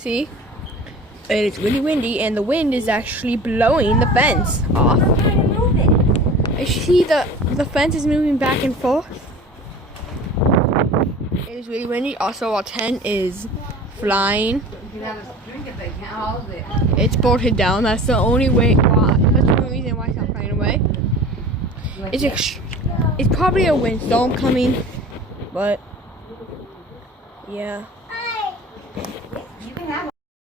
See? It's really windy, and the wind is actually blowing the fence off. I see the fence is moving back and forth. It is really windy. Also, our tent is flying. It's bolted down. That's the only way. That's the only reason why it's not flying away. It's probably a windstorm coming, but yeah.